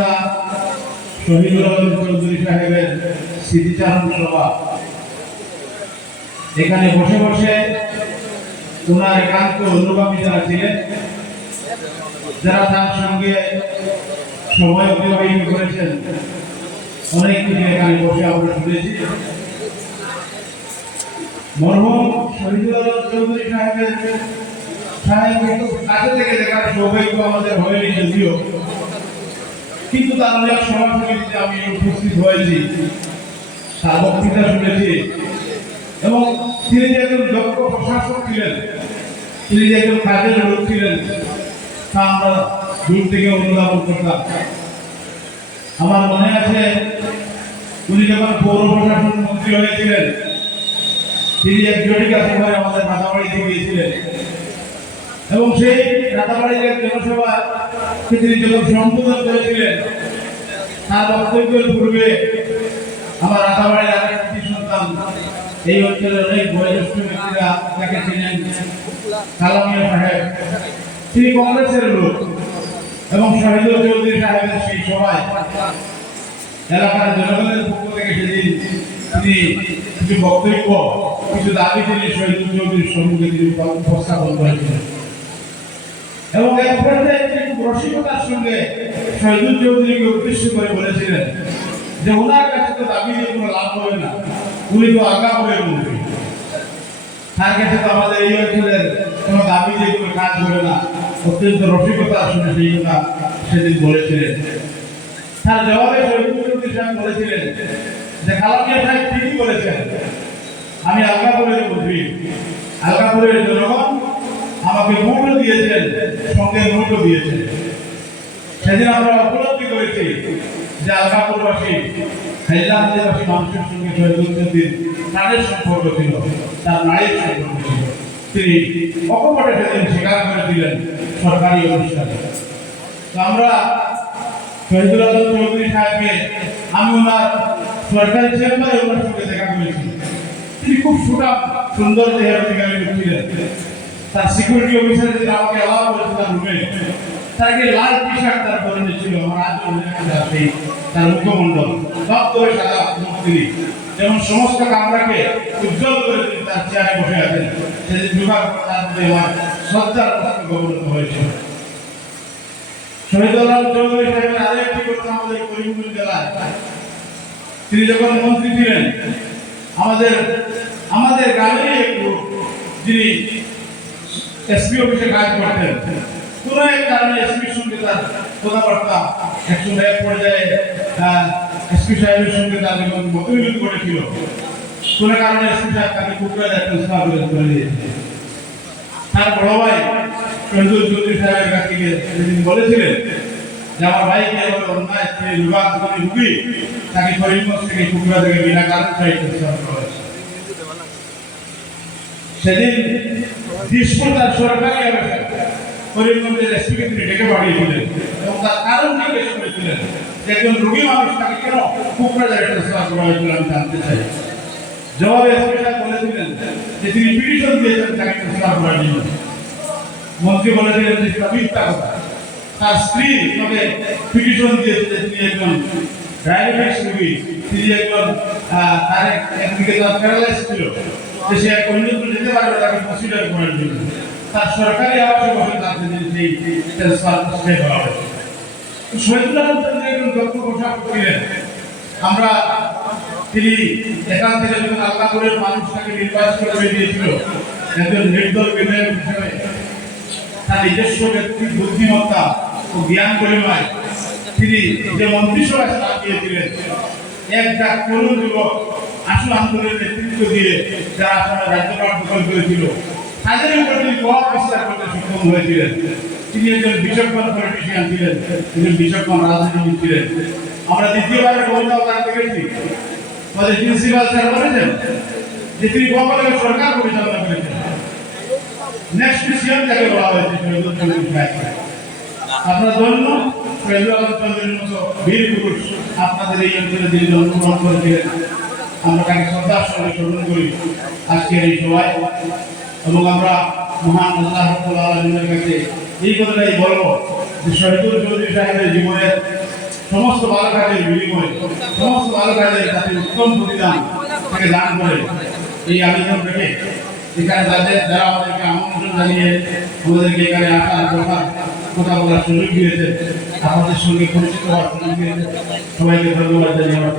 নেতা শহীদুল আলম চৌধুরী সাহেবের স্মৃতিচারণ সভা। এখানে বসে বসে ওনার একান্ত অনুগামী যারা ছিলেন, যারা তার সঙ্গে সময় অতিবাহিত করেছেন, অনেক কিছু এখানে বসে আমরা শুনেছি। মরহুম শহীদুল আলম চৌধুরী সাহেবকে কাছে থেকে দেখার সৌভাগ্য আমাদের হয়নি যদিও, কিন্তু তার অনেক সভা সমিতিতে আমি উপস্থিত হয়েছি, তার বক্তৃতা শুনেছি এবং তিনি যে একজন দক্ষ প্রশাসক ছিলেন, তিনি যে একজন কাজের লোক ছিলেন তা আমরা দূর থেকে অনুধাবন করতাম। আমার মনে আছে উনি যখন পৌর প্রশাসন মন্ত্রী হয়েছিলেন, তিনি এক জটিকা সভায় আমাদের রাতাবাড়িতে গিয়েছিলেন এবং সেই রাতাবাড়ির এক জনসভায় তিনি যখন সম্বোধন করেছিলেন, তার বক্তব্যের পূর্বে আমার রাতাবাড়ির আরেক সন্তান, এই অঞ্চলের অনেক বয়োজ্যেষ্ঠ ব্যক্তিরা তাকে ছিলেন কালামিয়া সাহেব, তিনি কংগ্রেসের লোক এবং শহীদুল চৌধুরী সাহেবের সেই সভায় এলাকার জনগণের পক্ষ থেকে সেদিন তিনি কিছু বক্তব্য, কিছু দাবি তিনি শহীদুল চৌধুরীর সম্মুখে তিনি উপস্থাপন করেছিলেন এবং এক পর্যায়ে তিনি রসিকতার সঙ্গে শহীদুল চৌধুরীকে উদ্দেশ্য করে বলেছিলেন যে ওনার কাছে তো দাবি দিয়ে কোনো লাভ হবে না, উনি তো আগা বলে মন্ত্রী, তার কাছে তো আমাদের এই অঞ্চলের কোনো দাবি দিয়ে কোনো কাজ হবে না। অত্যন্ত রসিকতার সঙ্গে সেই কথা সেদিন বলেছিলেন। তার জবাবে শহীদুল চৌধুরী সাহেব বলেছিলেন যে কালামিয়া সাহেব ঠিকই বলেছেন, আমি আলগাপুরের মন্ত্রী, আলগাপুরের জনগণ আমাকে ভোটও দিয়েছেন, সঙ্গে নোটও দিয়েছেন। সেদিন আমরা উপলব্ধি করেছি যে আলগাপুরবাসী, হাইলাকান্দিবাসী মানুষের সঙ্গে শহীদুল চৌধুরীর প্রাণের সম্পর্ক ছিল, তার নারীর সম্পর্ক ছিল। তিনি অকপটে সেদিন স্বীকার করেছিলেন সরকারি অনুষ্ঠানে। তো আমরা শহীদুল আলম চৌধুরী সাহেবকে, আমি ওনার সরকারি চেম্বারে ওনার সঙ্গে দেখা করেছি। তিনি খুব সুন্দর দেহের অধিকারী ছিলেন। তার সিকিউরিটি অফিসার যেটা আমাকে অ্যালাউ করেছে তার রুমে, তার কি লাল টি শার্ট তার পরনে ছিল, আমার আজও মনে আছে তার মুখমণ্ডল দপ্তরে সাদা মূর্তি, যেমন সমস্ত কামরাকে উজ্জ্বল করে তিনি তার চেয়ারে বসে আছেন। সেদিন বিভাগ তার মধ্যে আমার শ্রদ্ধার পক্ষে গৌরব হয়েছিল। শহীদুল আলম চৌধুরী সাহেবের আরেকটি ঘটনা আমাদের করিমগঞ্জ জেলায়, তিনি যখন মন্ত্রী ছিলেন, আমাদের গ্রামেরই একটু যিনি এসপি অফিসে কাজ করতেন, কোন এক কারণে এসপির সঙ্গে তার কথাবার্তা একসঙ্গে এক পর্যায়ে এসপি সাহেবের সঙ্গে তার মতবিরোধ ঘটেছিল। কোন কারণে এসপি সাহেব তাকে কুকরায় ট্রান্সফার করে দিয়েছে। তার বড় ভাই শহীদুল চৌধুরী সাহেবের কাছে গিয়ে সেদিন বলেছিলেন যে আমার ভাইকে এভাবে অন্যায় বিভাগ রুগী, তাকে করিমগঞ্জ থেকে কুকরা থেকে বিনা কারণে ট্রান্সফার করা হয়েছে। সেদিন তার সরকারি করিমগঞ্জের এসপিকে তিনি ডেকে পাঠিয়েছিলেন এবং তার কারণ জিজ্ঞেস করেছিলেন যে একজন রোগী মানুষ তাকে কেন কুকরা জায়গায় ট্রান্সফার করা হয়েছিল, আমি জানতে চাই। জবাবে এসপি সাহেব বলেছিলেন যে তিনি পিটিশন দিয়েছেন তাকে ট্রান্সফার করার জন্য। মন্ত্রী বলেছিলেন যে সেটা মিথ্যা কথা, তার স্ত্রী তাকে পিটিশন দিয়েছে যে তিনি একজন ডায়াবেটিস রোগী, তিনি একজন তার একদিকে তার প্যারালাইজ ছিল, যে সে এক অন্যত্র যেতে পারবে তাকে কনসিডার করার জন্য তার সরকারি আবাসে বসে তাকে সেই ট্রান্সফার স্টে করা হয়েছে। শহীদুল আলম চৌধুরী একজন দক্ষ প্রশাসক ছিলেন। আমরা তিনি এখান থেকে যখন আলগাপুরের মানুষ তাকে নির্বাচন করে বেরিয়েছিল একজন নির্দল বিধায়ক হিসেবে, তার নিজস্ব ব্যক্তির বুদ্ধিমত্তা ও জ্ঞান পরিমায় তিনি যে মন্ত্রিসভায় স্থান দিয়েছিলেন, এক ডাক তরুণ যুবক আসল আন্দোলনের নেতৃত্ব দিয়ে যারা আসলে রাজ্যপাল দখল করেছিল, তাদের উপর তিনি প্রভাব বিস্তার করতে সক্ষম হয়েছিলেন। তিনি একজন বিচক্ষণ পলিটিশিয়ান ছিলেন, তিনি বিচক্ষণ রাজনীতিবিদ ছিলেন। আমরা দ্বিতীয়বারের কবিতাও তার দেখেছি, আমাদের প্রিন্সিপাল স্যার বলেছেন যে তিনি কখনো সরকার পরিচালনা করেছেন। নেক্সট সিএম যাকে বলা হয়েছে শহীদুল চৌধুরী সাহেব। আপনারা ধন্য শহীদুল আলম চৌধুরীর মতো বীর পুরুষ আপনাদের এই অঞ্চলে যিনি জন্মগ্রহণ করেছিলেন, আমরা তাকে শ্রদ্ধার সঙ্গে স্মরণ করি আজকের এই সভায়। এবং আমরা মহান আল্লাহ রাব্বুল আলামিনের কাছে এই কথাটাই বলবো যে শহীদুল চৌধুরী সাহেবের জীবনের সমস্ত ভালো কাজের বিনিময়ে সমস্ত ভালো কাজের যাতে উত্তম প্রতিদান তাকে দান করে এই আবেদন রেখে এখানে যারা আমাদেরকে আমন্ত্রণ জানিয়ে আমাদেরকে এখানে আসার কথা বলার সুযোগ দিয়েছে, আমাদের সঙ্গে পরিচিত হওয়ার সুযোগ দিয়েছে, সবাইকে ধন্যবাদ জানিয়ে আমার